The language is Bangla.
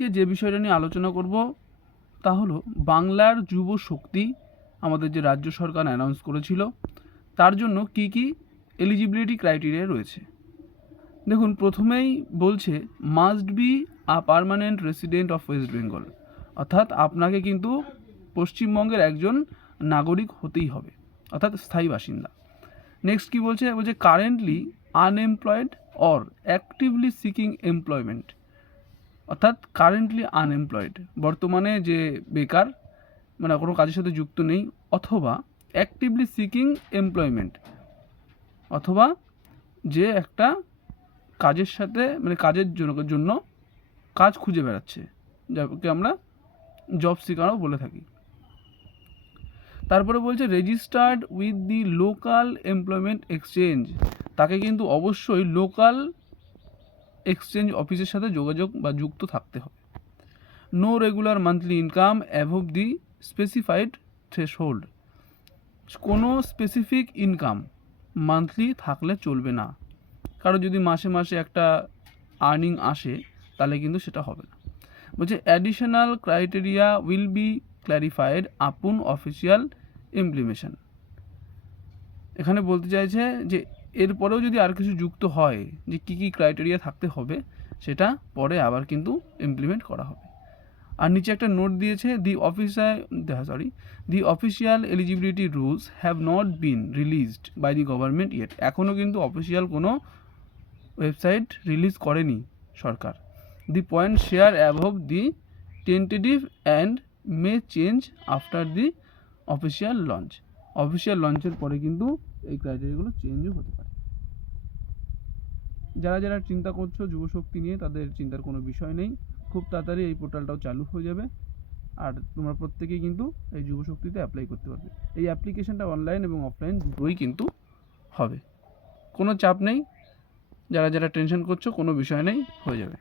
আজকে যে বিষয়টা নিয়ে আলোচনা করব তা হলো বাংলার যুব শক্তি আমাদের যে রাজ্য সরকার অ্যানাউন্স করেছিল তার জন্য কি কি এলিজিবিলিটি ক্রাইটেরিয়া রয়েছে। দেখুন, প্রথমেই বলছে must be a permanent resident of West Bengal, অর্থাৎ আপনাকে কিন্তু পশ্চিমবঙ্গের একজন নাগরিক হতেই হবে, অর্থাৎ স্থায়ী বাসিন্দা। নেক্সট কি বলছে, currently unemployed or actively seeking employment, অর্থাৎ কারেন্টলি আনএমপ্লয়েড বর্তমানে যে বেকার, মানে কোনো কাজের সাথে যুক্ত নেই, অথবা অ্যাক্টিভলি সিকিং এমপ্লয়মেন্ট, অথবা যে একটা কাজের সাথে মানে কাজের জন্য কাজ খুঁজে বেড়াচ্ছে, যাকে আমরা জব সিকারও বলে থাকি। তারপরে বলছে registered with the local employment exchange, তাকে কিন্তু অবশ্যই লোকাল এক্সচেঞ্জ অফিসের সাথে যোগাযোগ বা যুক্ত থাকতে হবে। নো রেগুলার মান্থলি ইনকাম অ্যাভভ দি স্পেসিফাইড থ্রেশহোল্ড, কোনো স্পেসিফিক ইনকাম মান্থলি থাকলে চলবে না, কারো যদি মাসে মাসে একটা আর্নিং আসে তাহলে কিন্তু সেটা হবে না। বলছে additional criteria will be clarified আপন অফিসিয়াল ইমপ্লিমেশন, এখানে বলতে চাইছে যে এরপরেও যদি আর কিছু যুক্ত হয় যে কী কী ক্রাইটেরিয়া থাকতে হবে সেটা পরে আবার কিন্তু ইমপ্লিমেন্ট করা হবে। আর নিচে একটা নোট দিয়েছে, the official eligibility rules have not been released by the government yet, এখনও কিন্তু অফিসিয়াল কোনো ওয়েবসাইট রিলিজ করেনি সরকার। The point share above the tentative and may change after the official launch, official লঞ্চের পরে কিন্তু এই ক্রাইটেরিয়াগুলো চেঞ্জও হতে পারে। যারা যারা চিন্তা করছো যুবশক্তি নিয়ে, তাদের চিন্তার কোনো বিষয় নেই, খুব তাড়াতাড়ি এই পোর্টালটাও চালু হয়ে যাবে, আর তোমরা প্রত্যেকেই কিন্তু এই যুবশক্তিতে অ্যাপ্লাই করতে পারবে। এই অ্যাপ্লিকেশনটা অনলাইন এবং অফলাইন দুটোই কিন্তু হবে, কোনো চাপ নেই, যারা যারা টেনশন করছো কোনো বিষয় নেই, হয়ে যাবে।